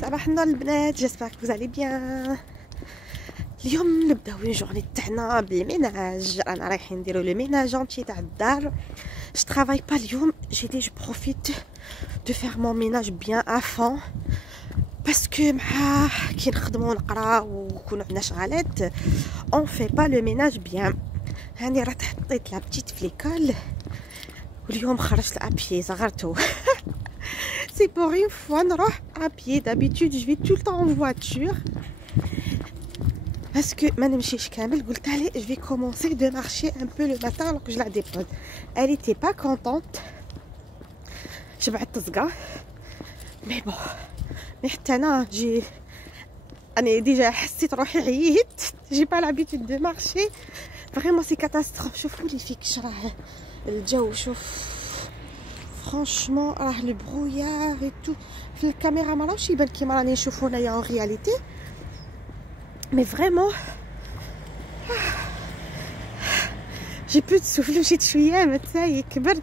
صباح النور البنات، جيسبر كو زالي بيان. اليوم نبداو الجورني تاعنا بالميناج. رانا رايحين نديرو لو ميناج تاع الدار. جو ترافاي با اليوم، جي دي جو بروفيت دو فير مون ميناج بيان افون باسكو مع كي نخدمو نقرا وكون عندنا شغالات اون في با لو ميناج بيان. هاني راه حطيت لا بتيت في ليكول واليوم خرجت ابيي صغرتو. C'est pour une fois نروح à pied. D'habitude je vais tout le temps en voiture parce que ما نمشيش كامل. قلت عليه je vais commencer de marcher un peu le matin alors que je la dépose. Elle était pas contente. شبعت صقا mais bon. mais حتى انا ديجا حسيت روحي عييت. j'ai pas l'habitude de marcher vraiment c'est catastrophe. شوفوا لي فيك راه الجو. شوف فرانشمون راه لو برويار اي تو في الكاميرا ما راهوش يبان كيما راني نشوفو هنايا اون رياليتي مي فريمون جي بو تسوفل. مشيت شويه متاي كبرت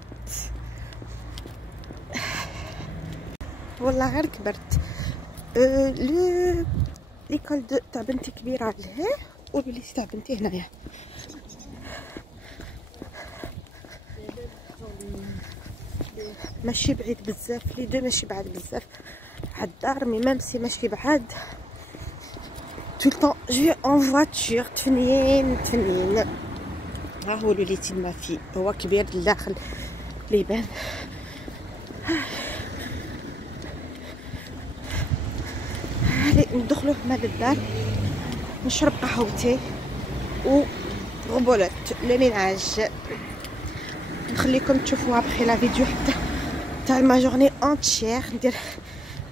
والله غير كبرت. لو ليكول تاع بنتي كبيره لهيه والبليس تاع بنتي هنايا. ماشي بعيد بزاف لي دو، ماشي بعاد بزاف على الدار مي ميم سي ماشي بعاد. tout le temps je vais en voiture. تفنين ها هو لوليتي ما في هو كبير لداخل اللي يبان. هالي ندخلو هنا للدار نشرب قهوتي و غبولات لو ميناج. نخليكم تشوفوها بخي لا فيديو حتى تاع ما جورني اونتيير. ندير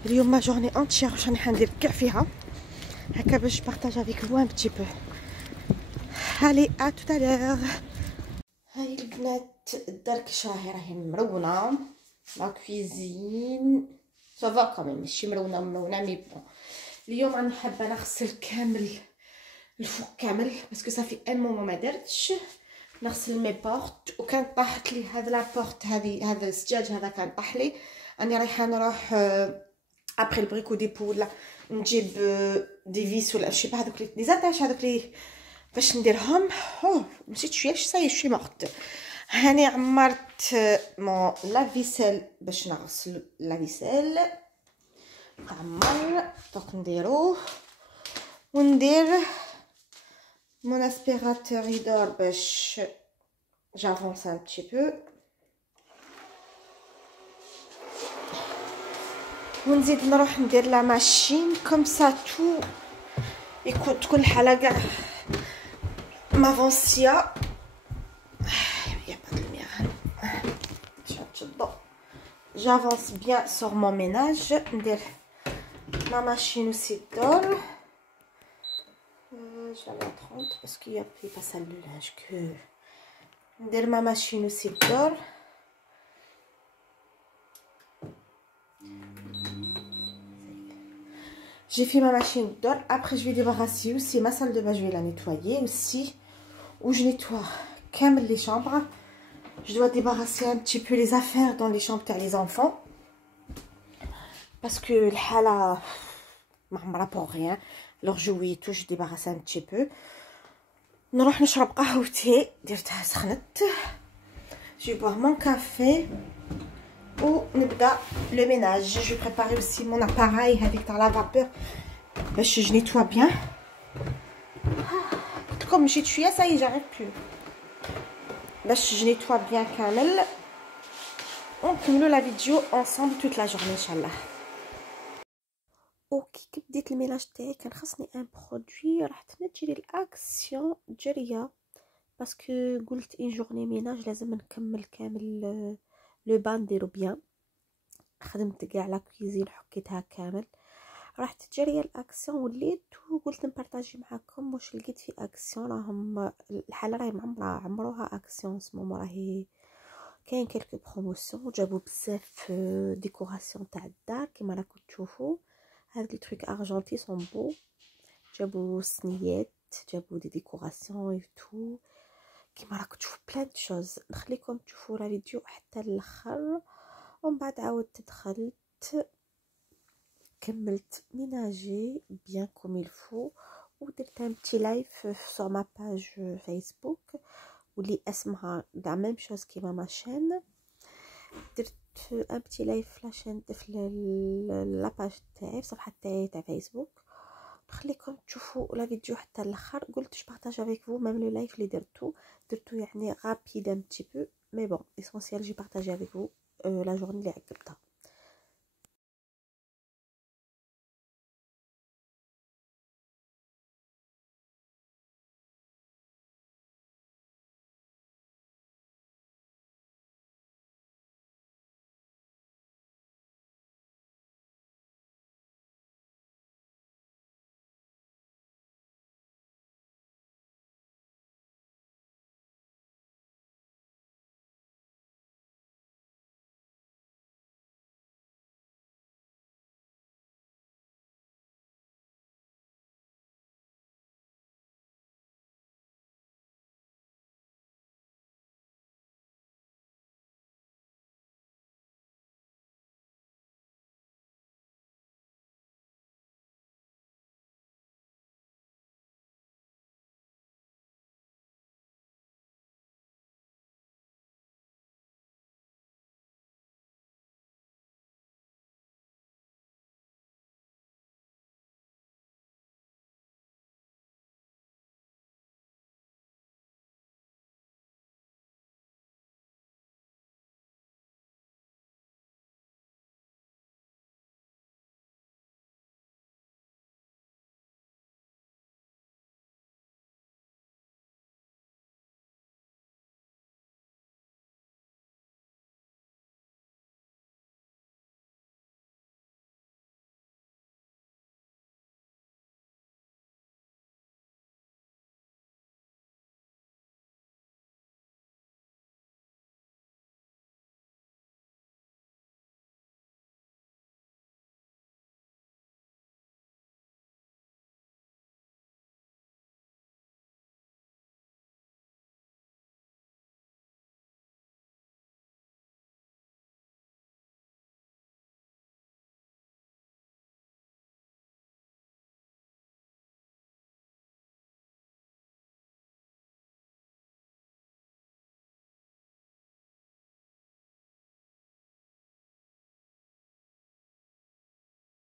اليوم ما جورني اونتيير واش راني حندير كاع فيها هكا باش بارطاج افيك فو ان بتي بو. هالي ا تو تالور. هاي البنات الدار كيش راهي مرونه. لا كويزين سافا كامل ماشي مرونه مي بون. اليوم راني حابه نغسل كامل الفوق كامل باسكو صافي ان مومون ما درتش. نغسل مي بورت وكان طاحت لي هذا لا بورت هذا الزجاج هذا كان طاح لي. راني رايحه نروح ابري البريكو ديبو ولا نجيب دي فيس ولا شي هذوك لي زاتاش هذوك لي باش نديرهم. مشيت شويه ساي شي مخت. هاني عمرت مون لافيسيل باش نغسل لافيسيل تعمر دونك نديروه وندير مون اسبيراتور يدور باش جافونس ان بتي بو ونزيد نروح ندير لا ماشين كوم سا تو يكون تكون الحاله كاع مافونسيا. يا با دو ميران تشدو جافونس بيان سور مون ميناج. ندير ما ماشين aussi d'or. Je la mets à 30 parce qu'il n'y a plus pas celle de linge que ندير ما ماشين aussi d'or. J'ai fait ma machine d'or. Après je vais débarrasser aussi ma salle de bain. Je vais la nettoyer aussi où je nettoie comme les chambres. Je dois débarrasser un petit peu les affaires dans les chambres car les enfants parce que الحالة معمرة pour rien. leur jouet tout je débarrasse un petit peu. نروح نشرب قهوتي درتها سخنت. je bois mon café ونبدا لو ميناج. je prépare aussi mon appareil هذيك تاع لا فابور باش je nettoie bien. قلت لكم مشيت شويه ساي j'arrive plus باش je nettoie bien كامل ونكملوا لا فيديو ensemble toute la journée ان شاء الله. وكي بديت الميناج تاعي كان خاصني ان برودوي راح تنجري الاكسيون جريه باسكو قلت ان جورني ميناج لازم نكمل كامل لو بان نديرو بيان. خدمت كاع لا كويزين حكيتها كامل راح تجري الاكسيون وليت وقلت نبارطاجي معكم واش لقيت في اكسيون. راهم الحاله راهي عمروها اكسيون سمو راهي كاين كلكو بروموسيون وجابوا بزاف ديكوراسيون تاع الدار كيما راكم تشوفوا. هاد لي تروك ارجنتي سون بو. جابوا صنيات جابوا دي ديكوراسيون اي تو كيما راكم تشوفوا بلان دو شوز. نخليكم تشوفوا لا فيديو حتى الاخر ومن بعد عاودت دخلت كملت ميناجي بيان كوم الفو ودرت ان بتي لايف سور ما باج فيسبوك واللي اسمها كاع ميم شوز كيما ما شين. درت ان بتي لايف لاشين في لاباج تاعي في صفحه تاعي تاع فيسبوك. نخليكم تشوفوا لا فيديو حتى الاخر. قلت جو بارطاج افيك فو ميم لو لايف اللي درتو يعني رابيد ان بتي بو مي بون اسونسيال جي بارطاج افيك فو لا جورني اللي عقبتها.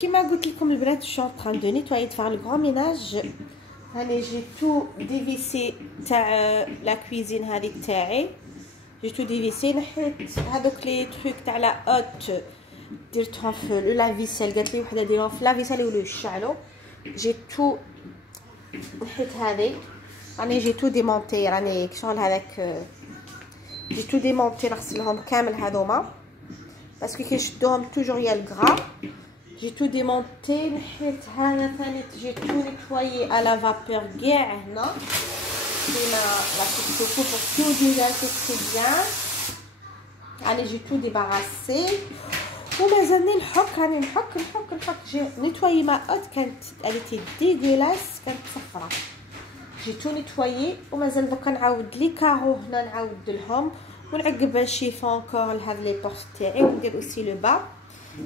كيما قلت لكم البنات جو ان طران دو نيتوايي دو فار لو غران ميناج. هاني جي تو ديفيسي تاع لا كويزين هذيك تاعي، جي تو ديفيسي. نحيت هذوك لي تروك تاع لا اوت درتهم في لو لافيسيل، قالت لي وحده ديرهم في لافيسيل يوليو يشعلوا. جي تو نحيت هذه راني جي تو ديمونتي، راني شغل هذاك جي تو ديمونتي نغسلهم كامل هذوما باسكو كي نشدوهم توجور يا الكغا. جي تو ديمونتي. نحيت هذا ثاني جي تو نيتوايي على فابور كاع هنا كيما راكم تشوفوا بور تو ديزانفيكتي بيان. راني جي تو ديباراسي ومازالني نحك، راني نحك. جي نيتوايي ما اوت كانت اليتي ديغولاس، كانت صفرا. جي تو نيتوايي ومازال دوكا نعاود لي كارو هنا نعاود لهم ونعقب الشيفون كور لهاد لي بورت تاعي وندير اوسي لو با.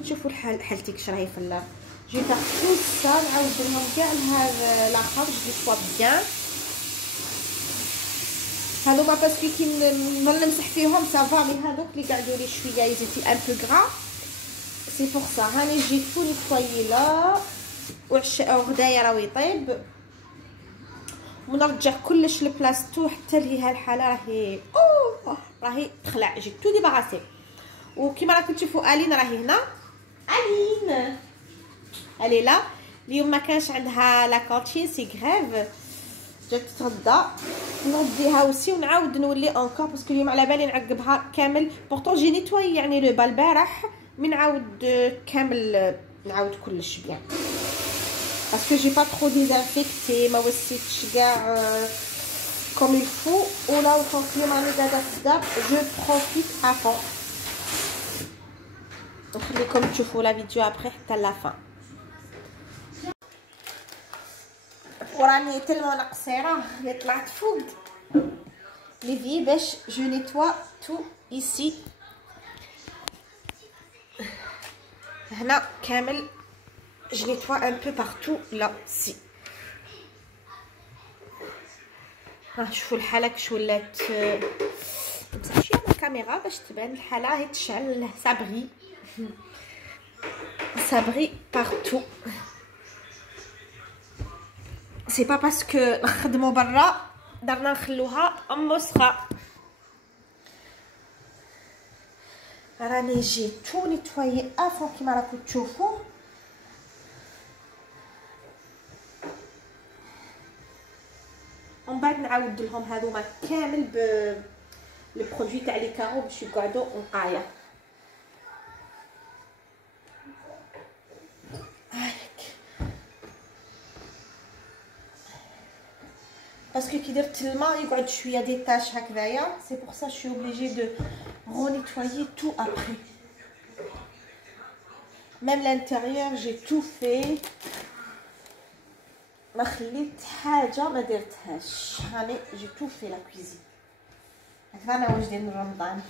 شوفوا حالتي كش راهي في اللار. جي تاع تو سا نعاود لهم كاع لهذا لاخر جو سوا بيان. هادوما باسكو كي نضل نمسح فيهم سافا، مي هادوك اللي قعدوا لي شويه يزيتي ان بو غرا سي بور سا. هاني جي تو نيتوايي لا وغدايا راه يطيب ونرجع كلش لبلاصتو حتى لهي الحاله راهي تخلع. جي تو ديباراسي. وكيما راكم تشوفوا الين راهي هنا. الين الي لا اليوم ما كانش عندها لا كونتين سي غريف، جات تتغدى. نوديها اوسي ونعاود نولي اونكور باسكو اليوم على بالي نعقبها كامل. بورطون جي نيتواي يعني لو با البارح من نعاود كامل نعاود كلش بيان باسكو جي با ترو ديزانفيكتي، ما وسيتش كاع كوم الفو. ولا وكونت اليوم راني قاعده في الدار جو بروفيت افون. نخليكم تشوفوا لا فيديو ابري حتى لا فان. وراني تلمو قصيره اللي طلعت فوق لي في باش جو نيتوا تو ايسي هنا كامل. je nettoie un peu partout là si. ها شوفوا الحاله كش ولات نمسح شويه الكاميرا باش تبان الحاله هي تشعل صابغي بارتو. سي با باسكو نخدموا برا درنا نخلوها مسخه. راني جي تو نيتوايي افون كيما راكم تشوفوا. ومن بعد نعاود لهم هذوما كامل ب لو برودوي تاع لي كارو باش يقعدوا نقايه. باسكو كي درت الماء يقعد شويه دي تاش هكذايا. سي بور سا شو اوبليجي دو رونيتوايي تو ابري. ميم لانتيريور جي تو في، ما خليت حاجه ما درتهاش. هاني جي تو في لا كويزين. هكذا انا واش داير رمضان.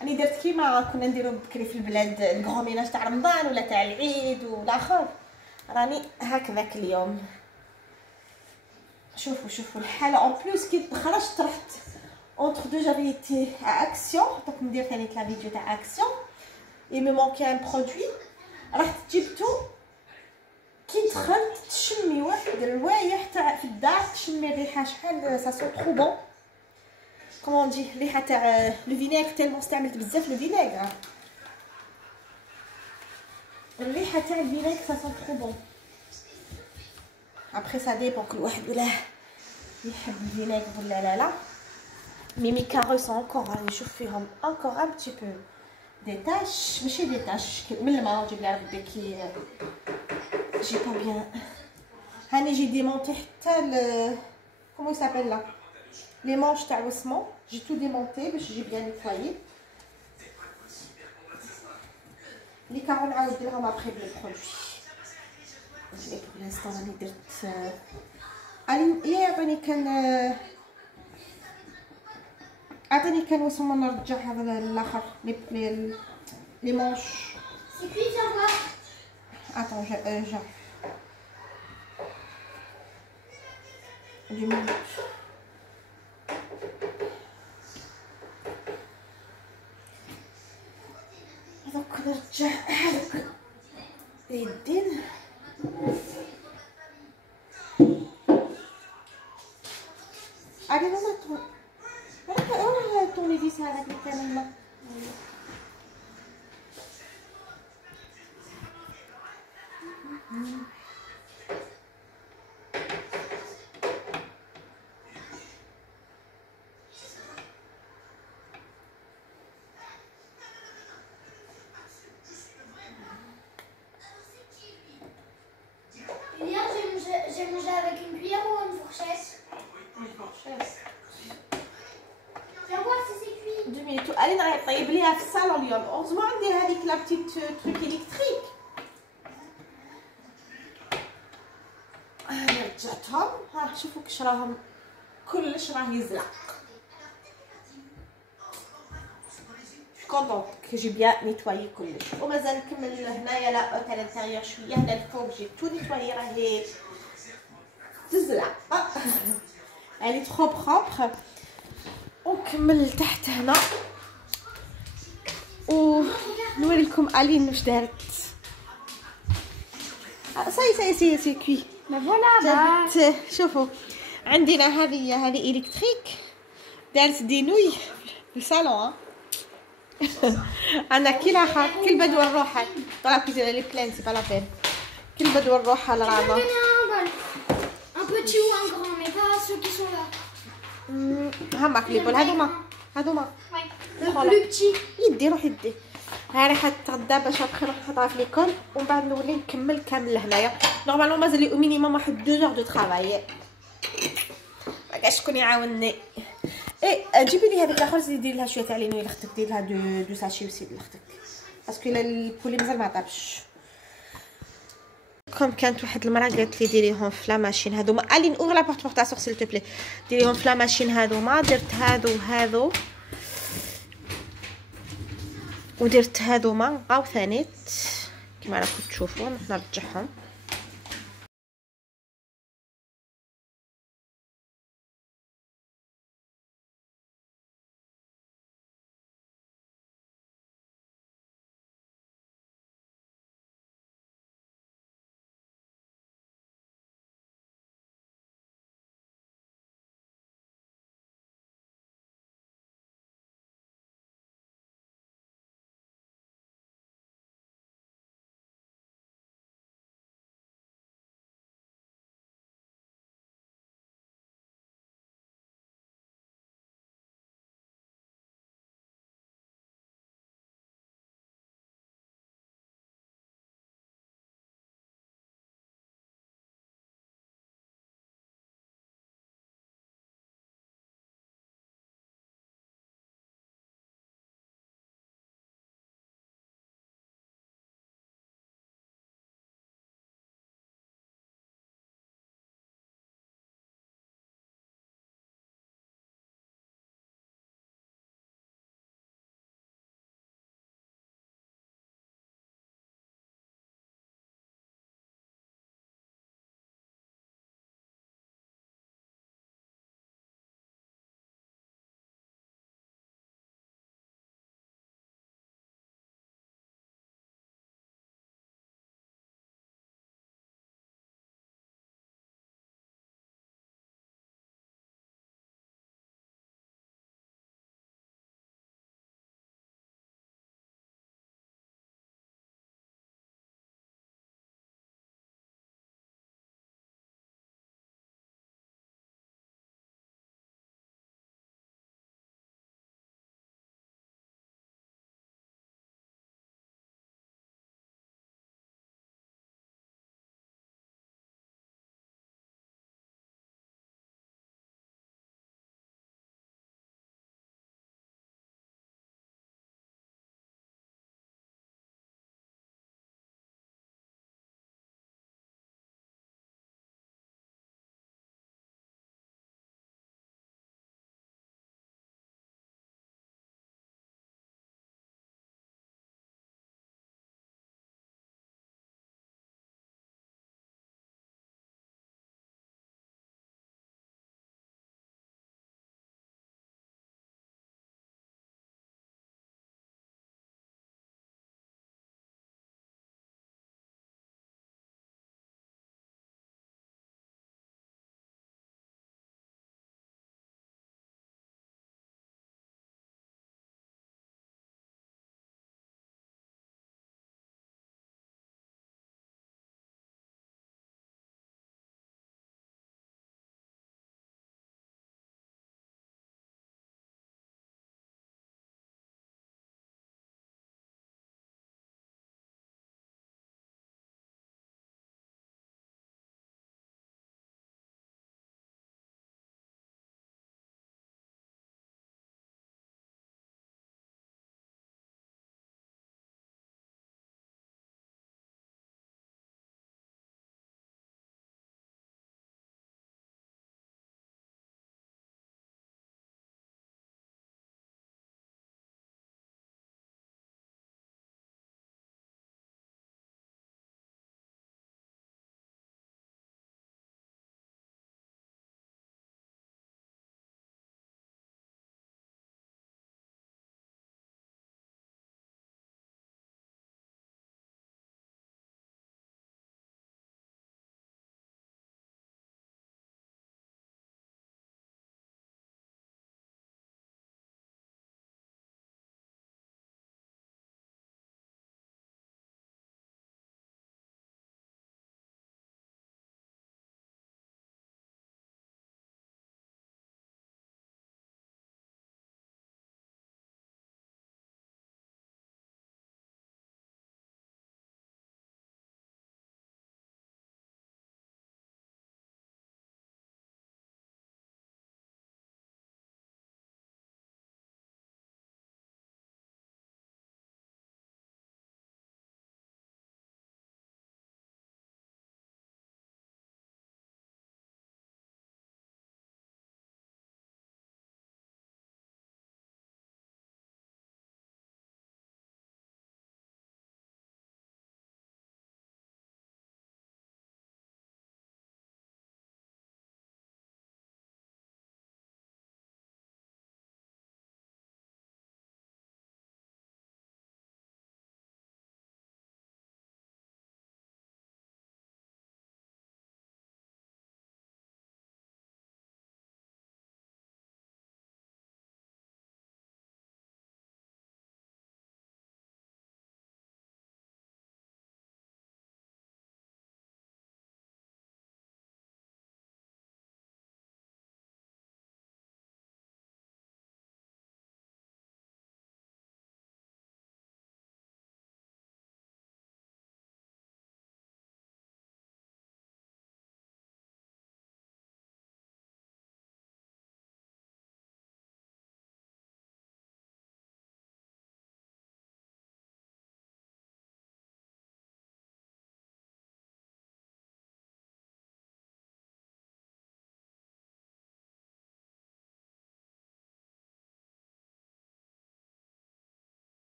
راني درت كيما كنا نديرو بكري في البلاد الكغوميناج تاع رمضان ولا تاع العيد والاخر. راني هكذاك اليوم. شوفوا الحاله اون بلوس كي خرجت رحت اونتر دو جافي تي اكسيون. دونك ندير ثاني لا فيديو تاع اكسيون اي مي مونكي ان برودوي. رحت جبتو كي دخلت تشمي واحد الروايح تاع في الدار. تشمي الريحه شحال سا سو ترو بون. كومون دي الريحه تاع لو فينيغ تالمون استعملت بزاف لو فينيغ. الريحه تاع الفينيغ سا سو ترو بون. ابري سا ديبون كل واحد ولا يحب الفينيغ ولا لا. مي كارو سون انكور راني نشوف فيهم انكور ان بتي بو دي تاش. ماشي دي تاش من الماء جيب لي ربي كي جي با بيان. هاني جي ديمونتي حتى كومو يسابيل لا لي مونش تاع وسمون. جي تو ديمونتي باش يجي بيان نيتوايي. لي كارو نعاود لهم ابري بلو برودوي. بور لانستون راني درت عطاني كان وسمون نرجع هذا الاخر لي مونش. سي كوي تاع Attends, j'arrive. 2 minutes. Donc نرجع هذوك اليدين. Allez, maman, ton hélice avec les canons là. J'ai mangé avec une cuillère ou une fourchette? Une fourchette. Viens voir si c'est cuit. 2 minutes. Allez, نعيط طيب ليها في الصالون اليوم. اوزمون عندي هذيك لا بتيت تروك الكتريك. انا رجعتهم. ها شوفوا كش راهم كلش راه يزلق. كونطونط كي جي بيان نيتوايي كلش. ومازال نكمل هنايا لا تاع الانتيريور شويه. هنا الفوق جي تو نيتوايي راهي تزلق. يعني ترو بروبر. ونكمل تحت هنا ونوري لكم الين واش دارت. سي كوي. فوالا شوفوا عندنا هذه الكتريك. دارت دي نوي في الصالون. انا كل بدوه نروحها طلع كيدير لي بلان سي با لا بين. كل بدوه نروحها للعظه. Un petit ou un grand, mais pas ceux qui sont là. هما لي بول هذوما Le plus petit. يدي روح يدي. ها راح نتغدى باش ابخي نروح نحطها في ليكول ومن بعد نولي نكمل كامل هنايا. نورمالمون مازال لي او مينيموم واحد 2 اور دو ترافاي. مكاش شكون يعاونني. جيبي لي هذيك الاخر زيدي لها شويه تاع لينوي لاختك. دير لها دو ساشي وسيد لاختك باسكو البولي مازال ما طابش. كوم كانت واحد المراه قالت لي ديريهم في لا ماشين هذوما. الين اوغ لا بورت بورتاسور سيل تو بلي. ديريهم في لا ماشين هذوما. درت هذو ودرت هذوما نقاو ثانيت كما راكم تشوفوا نروح نرجعهم.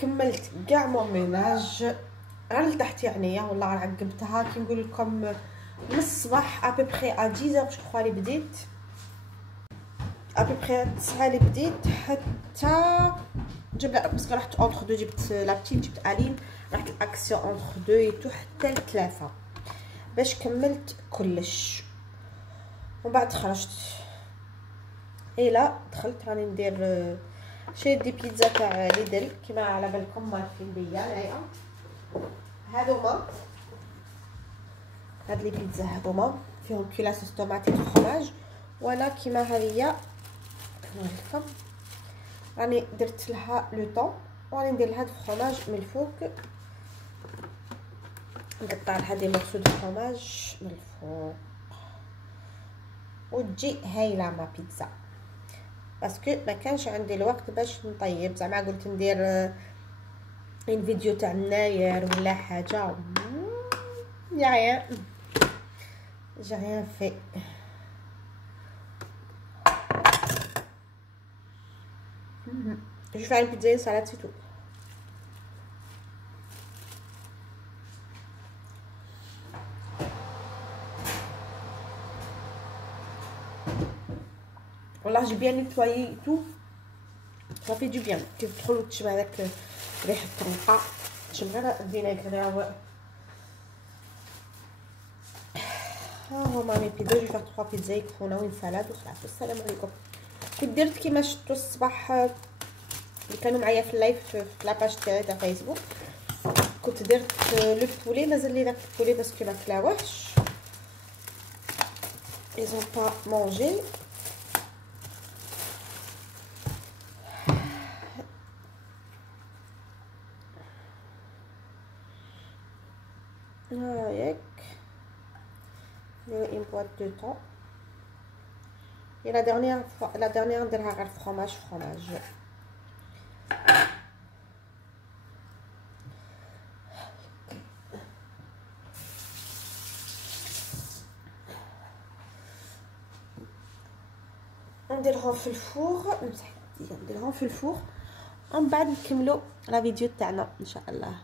كملت كاع مون ميناج غير لتحت يعني، والله عقبتها كي نقول لكم من الصباح ابيبخي ا 10 جو كخوا لي بديت، ابيبخي 9 لي بديت حتى جبت باسكو رحت اونتر دو، جبت لابتي جبت الين، رحت الاكسيون اونتر دو ايتو حتى ل3 باش كملت كلش. ومن بعد خرجت لا دخلت راني ندير شريت دي بيتزا تاع ليدل كيما على بالكم ماركين بيا. هاهي هادوما، هاد لي بيتزا هادوما فيهم كيلاس طوماطي وفرماج، وانا كيما هذيا نوريكم راني درت لها لو طون، وراني ندير لها الفرماج من الفوق، نقطع لها دي مورسو دو فرماج من الفوق وتجي هايله ما بيتزا. باسكو ما كانش عندي الوقت باش نطيب، زعما قلت ندير ان فيديو تاع الناير ولا حاجه، يا جي ريان في. Je fais une pizza et une salade, c'est tout. Voilà, j'ai bien nettoyé et tout. Ça fait du bien. Tu veux trop l'autre avec ريحة الطنقة. شمرنا الفينيغر ها هما مي بيتزا. جو فيغ 3 بيتزا يكفونا وين سالاد وخلاص. السلام عليكم. كنت درت كيما شفتوا الصباح اللي كانوا معايا في اللايف في لاباج تاعي تاع فيسبوك، كنت درت لو بولي، مازال لي داك البولي باسكو ما كلاوهش، ils ont pas mangé. هايك نديرو une boîte de thon et la dernière نديرها غير فرomage. نديرهم في الفور، نديرهم في الفور ومن بعد نكملوا لا فيديو تاعنا ان شاء الله.